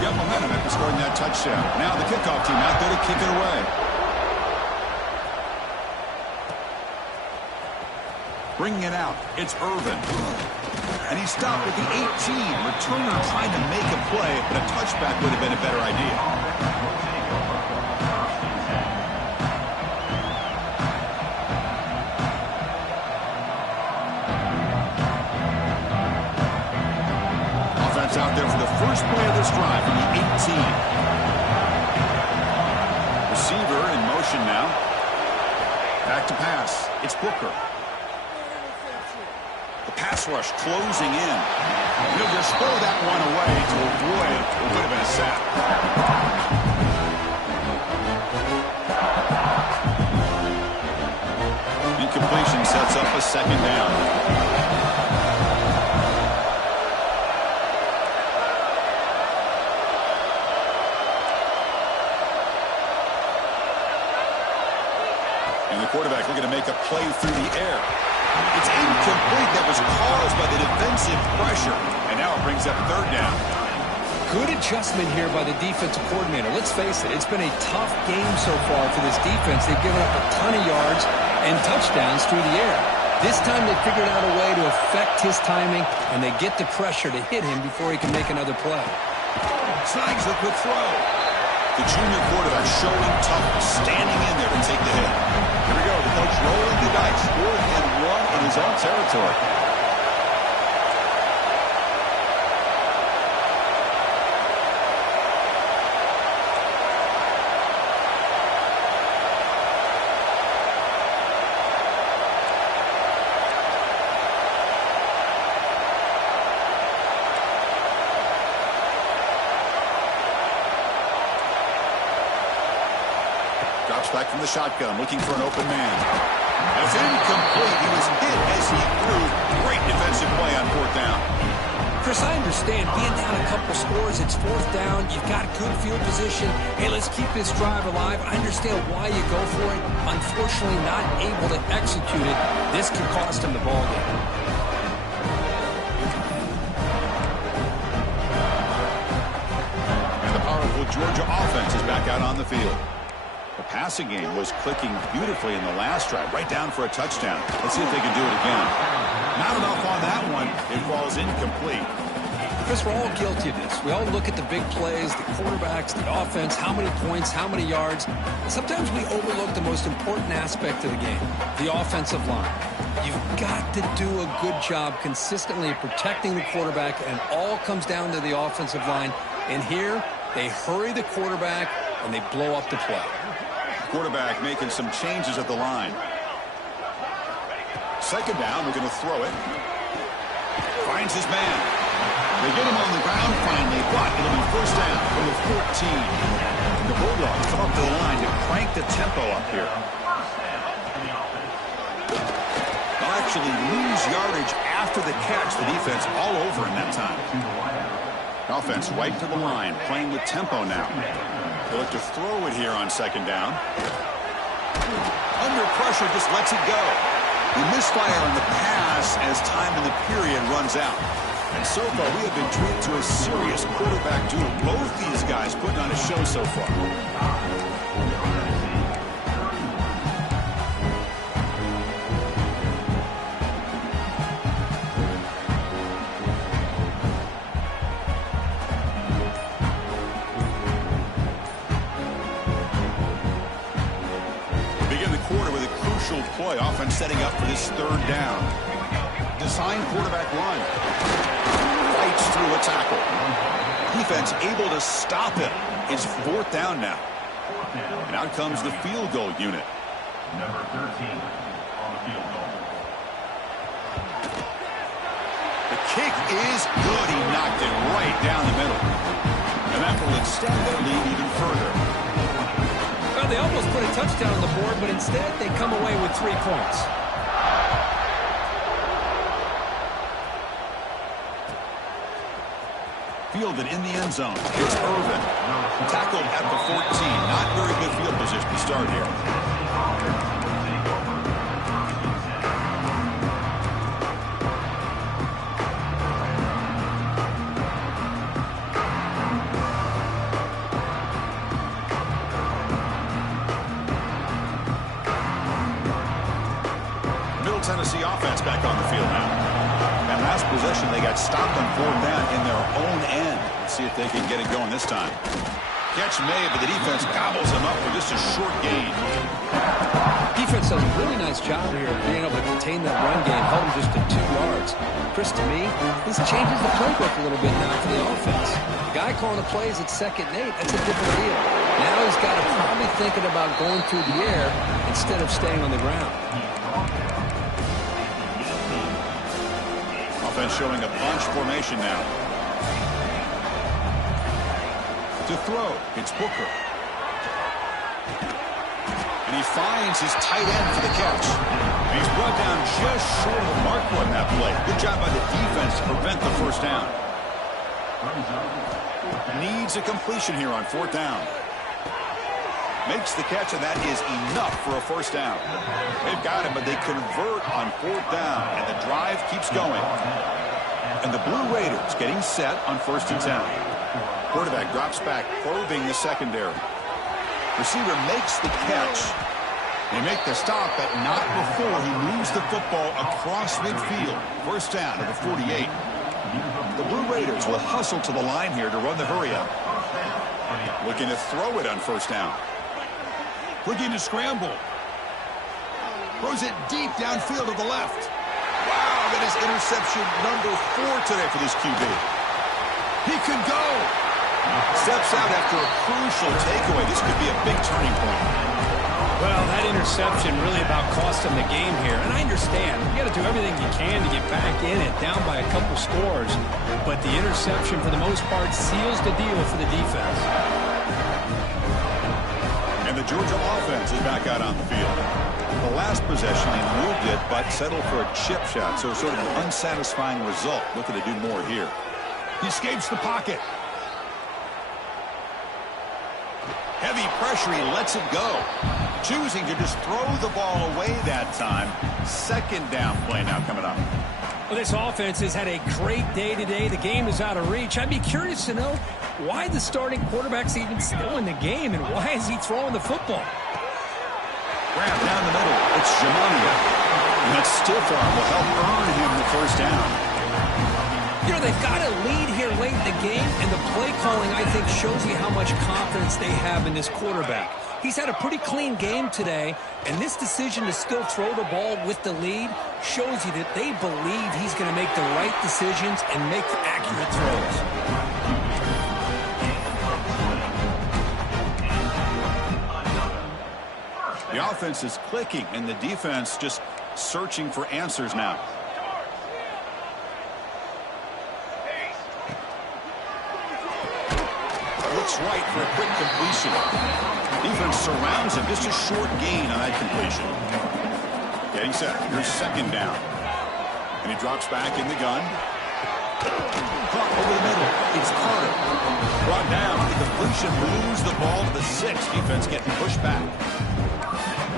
Got momentum after scoring that touchdown. Now the kickoff team out there to kick it away. Bringing it out, it's Irvin. And he stopped at the 18. Returner trying to make a play, but a touchback would have been a better idea. Out there for the first play of this drive from the 18. Receiver in motion now. Back to pass. It's Booker. The pass rush closing in. He'll just throw that one away to avoid what would have been a sack. Incompletion sets up a 2nd down. Quarterback looking to make a play through the air. It's incomplete. That was caused by the defensive pressure. And now it brings up 3rd down. Good adjustment here by the defensive coordinator. Let's face it, it's been a tough game so far for this defense. They've given up a ton of yards and touchdowns through the air. This time they figured out a way to affect his timing, and they get the pressure to hit him before he can make another play. Snags the quick throw. The junior quarterback showing toughness, standing in there to take the hit. Here we go, the coach rolling the dice, 4th and 1 in his own territory. Drops back from the shotgun, looking for an open man. It's incomplete. He was hit as he threw. Great defensive play on fourth down. Chris, I understand being down a couple scores, it's fourth down, you've got good field position. Hey, let's keep this drive alive. I understand why you go for it. Unfortunately, not able to execute it. This could cost him the ball game. And the powerful Georgia offense is back out on the field. The passing game was clicking beautifully in the last drive, right down for a touchdown. Let's see if they can do it again. Not enough on that one. It falls incomplete. Chris, we're all guilty of this. We all look at the big plays, the quarterbacks, the offense, how many points, how many yards. Sometimes we overlook the most important aspect of the game, the offensive line. You've got to do a good job consistently protecting the quarterback, and all comes down to the offensive line. And here, they hurry the quarterback, and they blow up the play. Quarterback making some changes at the line. Second down, we're going to throw it. Finds his man. They get him on the ground finally, but it'll be first down from the 14. The Bulldogs come up to the line to crank the tempo up here. They'll actually lose yardage after the catch. The defense all over in that time. Offense right to the line, playing with tempo now. They'll look to throw it here on second down. Under pressure, just lets it go. He misfire on the pass as time in the period runs out. And so far, we have been treated to a serious quarterback duel. Both these guys putting on a show so far. Play offense setting up for this third down. Design quarterback run. Fights through a tackle. Defense able to stop him. It's fourth down now. And out comes the field goal unit. Number 13 on the field goal. The kick is good. He knocked it right down the middle. And that will extend their lead even further. Well, they almost put a touchdown on the board, but instead they come away with 3 points. Fielded in the end zone. Here's Irvin. Tackled at the 14. Not very good field position to start here. Tennessee offense back on the field now. That last possession, they got stopped on fourth down in their own end. Let's see if they can get it going this time. Catch made, but the defense gobbles him up for just a short gain. Defense does a really nice job here of being able to contain that run game, held him just to 2 yards. Chris, to me, this changes the playbook a little bit now for the offense. The guy calling the plays at 2nd and 8, that's a different deal. Now he's got to probably thinking about going through the air instead of staying on the ground. Offense showing a bunch formation now. To throw, it's Booker. And he finds his tight end for the catch. And he's brought down just short of the mark on that play. Good job by the defense to prevent the first down. Needs a completion here on fourth down. Makes the catch, and that is enough for a first down. They've got him, but they convert on fourth down, and the drive keeps going. And the Blue Raiders getting set on 1st and 10. Quarterback drops back, probing the secondary. Receiver makes the catch. They make the stop, but not before he moves the football across midfield. First down at the 48. The Blue Raiders will hustle to the line here to run the hurry-up. Looking to throw it on first down. Looking to scramble. Throws it deep downfield to the left. Wow, that is interception number 4 today for this QB. He could go. Steps out after a crucial takeaway. This could be a big turning point. Well, that interception really about cost him the game here. And I understand. You got to do everything you can to get back in it, down by a couple scores. But the interception, for the most part, seals the deal for the defense. And the Georgia offense is back out on the field. The last possession, he moved it, but settled for a chip shot, so sort of an unsatisfying result. Looking to do more here. He escapes the pocket. Heavy pressure, he lets it go. Choosing to just throw the ball away that time. Second down play now coming up. Well, this offense has had a great day today. The game is out of reach. I'd be curious to know why the starting quarterback's even still in the game, and why is he throwing the football? Grab down the middle. It's Jamania. And that stiff arm will help earn him the first down. You know, they've got a lead here late in the game, and the play calling, I think, shows you how much confidence they have in this quarterback. He's had a pretty clean game today, and this decision to still throw the ball with the lead shows you that they believe he's going to make the right decisions and make the accurate throws. The offense is clicking, and the defense just searching for answers now. Looks right for a quick completion. Defense surrounds him. Just a short gain on that completion. Getting set. Here's second down. And he drops back in the gun. Caught over the middle. It's Carter. Brought down. The completion moves the ball to the 6. Defense getting pushed back.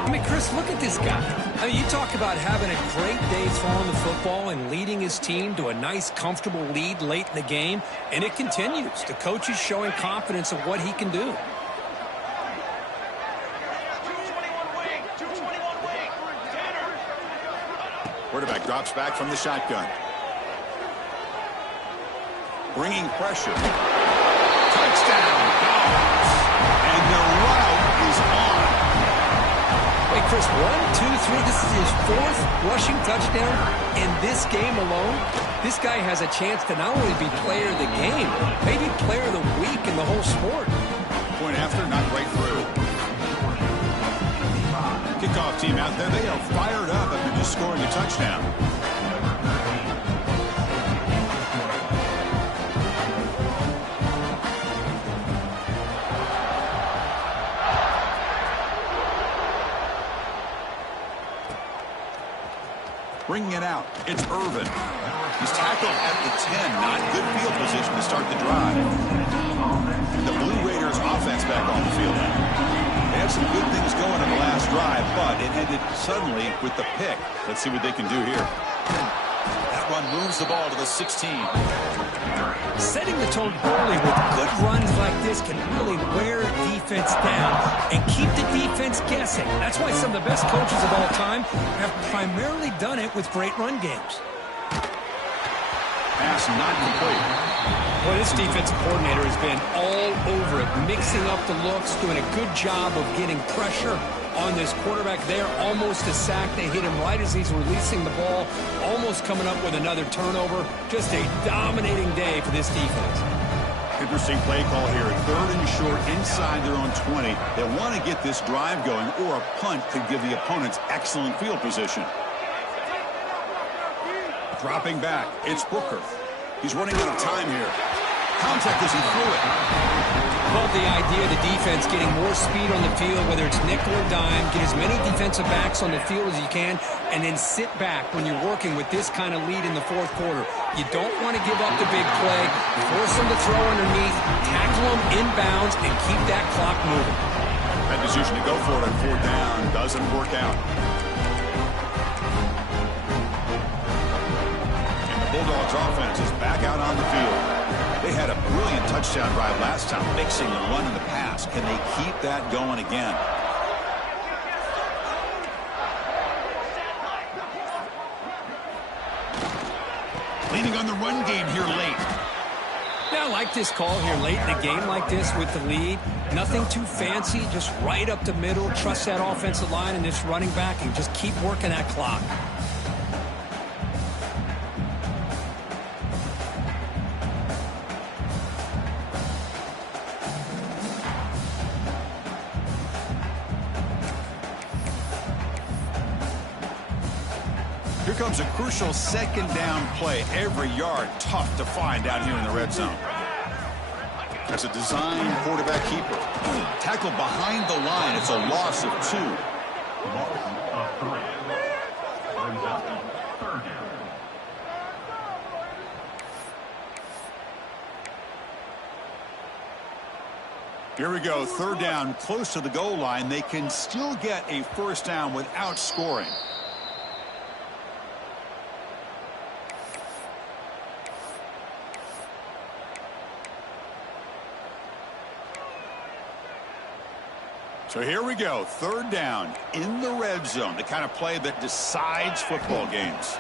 I mean, Chris, look at this guy. I mean, you talk about having a great day throwing the football and leading his team to a nice, comfortable lead late in the game, and it continues. The coach is showing confidence of what he can do. Quarterback drops back from the shotgun. Bringing pressure. Touchdown, Dogs. And the route is on. Wait, Chris, 1, 2, 3. This is his 4th rushing touchdown in this game alone. This guy has a chance to not only be player of the game, maybe player of the week in the whole sport. Point after, not right through. Kickoff team out there. They are fired up after just scoring a touchdown. Bringing it out. It's Irvin. He's tackled at the 10. Not good field position to start the drive. The Blue Raiders offense back on the field. They had some good things going in the last drive, but it ended suddenly with the pick. Let's see what they can do here. That run moves the ball to the 16. Setting the tone early with good runs like this can really wear a defense down and keep the defense guessing. That's why some of the best coaches of all time have primarily done it with great run games. Pass not complete. Well, this defensive coordinator has been all over it, mixing up the looks, doing a good job of getting pressure on this quarterback there. Almost a sack. They hit him right as he's releasing the ball, almost coming up with another turnover. Just a dominating day for this defense. Interesting play call here. 3rd and short inside their own 20. They want to get this drive going, or a punt could give the opponents excellent field position. Dropping back. It's Booker. He's running out of time here. Contact as he threw it. Love the idea of the defense getting more speed on the field, whether it's nickel or dime, get as many defensive backs on the field as you can, and then sit back when you're working with this kind of lead in the 4th quarter. You don't want to give up the big play, force them to throw underneath, tackle them inbounds, and keep that clock moving. That decision to go for it on 4th down doesn't work out. Bulldogs offense is back out on the field. They had a brilliant touchdown drive last time, mixing the run and the pass. Can they keep that going again? Leaning on the run game here late. Yeah, I like this call here late in a game like this with the lead. Nothing too fancy, just right up the middle. Trust that offensive line and this running back and just keep working that clock. Here comes a crucial 2nd down play. Every yard tough to find out here in the red zone. As a design quarterback keeper. Tackle behind the line. It's a loss of 2. Loss of 3. Brings up 3rd down. Here we go. 3rd down, close to the goal line. They can still get a 1st down without scoring. So here we go, 3rd down in the red zone, the kind of play that decides football games.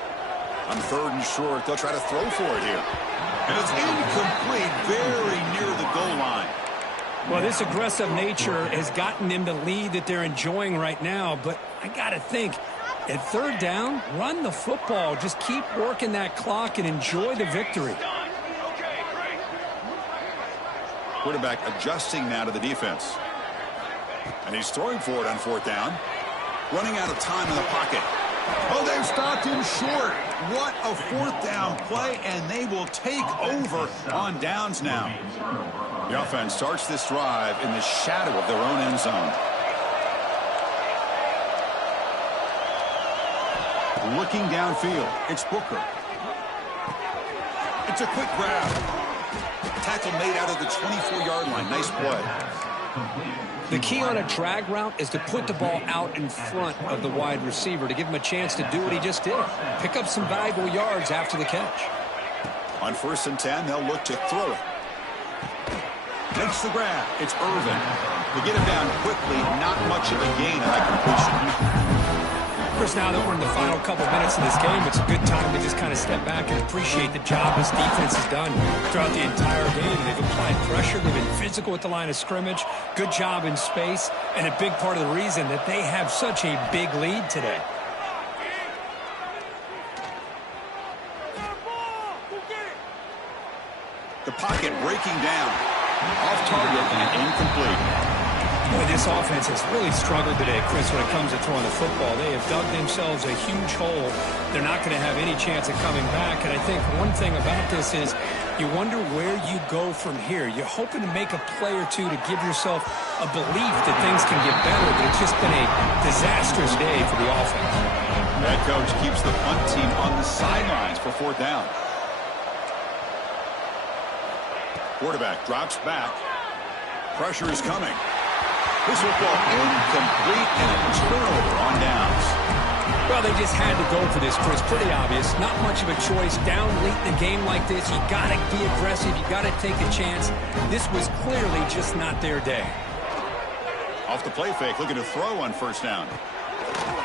On 3rd and short, they'll try to throw for it here. And it's incomplete, very near the goal line. Well, this aggressive nature has gotten them the lead that they're enjoying right now, but I got to think, at 3rd down, run the football. Just keep working that clock and enjoy the victory. Quarterback adjusting now to the defense. And he's throwing for it on 4th down. Running out of time in the pocket. Oh, they've stopped him short. What a 4th down play, and they will take over on downs now. The offense starts this drive in the shadow of their own end zone. Looking downfield, it's Booker. It's a quick grab. Tackle made out of the 24-yard line. Nice play. The key on a drag route is to put the ball out in front of the wide receiver to give him a chance to do what he just did. Pick up some valuable yards after the catch. On 1st and 10, they'll look to throw it. Makes the grab. It's Irvin. They get him down quickly. Not much of a gain on that completion. Chris, now that we're in the final couple minutes of this game, it's a good time to just kind of step back and appreciate the job this defense has done throughout the entire game. They've applied pressure. They've been physical at the line of scrimmage. Good job in space, and a big part of the reason that they have such a big lead today. The pocket breaking down. Off target and incomplete. Boy, this offense has really struggled today, Chris, when it comes to throwing the football. They have dug themselves a huge hole. They're not going to have any chance of coming back. And I think one thing about this is you wonder where you go from here. You're hoping to make a play or two to give yourself a belief that things can get better, but it's just been a disastrous day for the offense. Head coach keeps the punt team on the sidelines for 4th down. Quarterback drops back. Pressure is coming. This football incomplete and a turnover on downs. Well, they just had to go for this, Chris. Pretty obvious. Not much of a choice. Down late in a game like this, you got to be aggressive. You got to take a chance. This was clearly just not their day. Off the play fake, looking to throw on 1st down.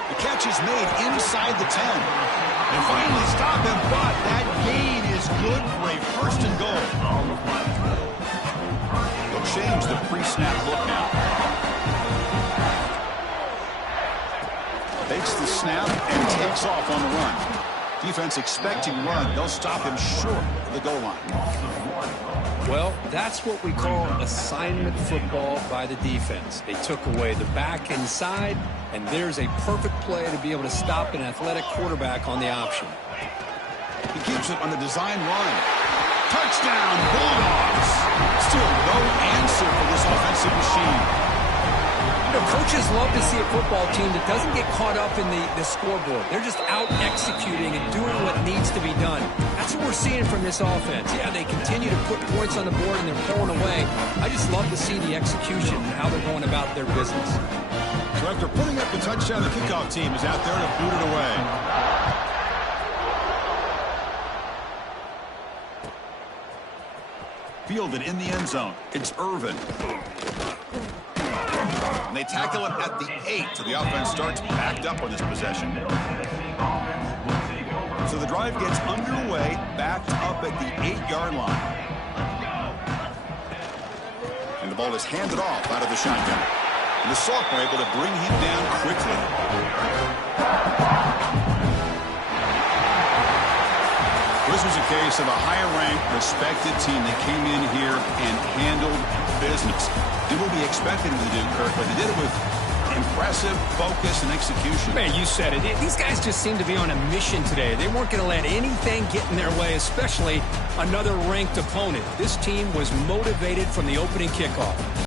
The catch is made inside the 10. And finally stop him, but that gain is good for a 1st and goal. They'll change the pre-snap look now. Takes the snap and takes off on the run. Defense expecting run. They'll stop him short of the goal line. Well, that's what we call assignment football by the defense. They took away the back inside, and there's a perfect play to be able to stop an athletic quarterback on the option. He keeps it on the design run. Touchdown, Bulldogs. Still no answer for this offensive machine. You know, coaches love to see a football team that doesn't get caught up in the scoreboard. They're just out executing and doing what needs to be done. That's what we're seeing from this offense. Yeah, they continue to put points on the board and they're pulling away. I just love to see the execution and how they're going about their business. So after putting up the touchdown, the kickoff team is out there to boot it away. Fielded in the end zone. It's Irvin. And they tackle him at the 8, so the offense starts backed up on this possession. So the drive gets underway, backed up at the 8-yard line. And the ball is handed off out of the shotgun. And the Sophomore able to bring him down quickly. This was a case of a higher-ranked, respected team that came in here and handled business. Did what we expected them to do, Kirk, but they did it with Impressive focus and execution. Man, you said it. These guys just seem to be on a mission today. They weren't going to let anything get in their way, especially another ranked opponent. This team was motivated from the opening kickoff.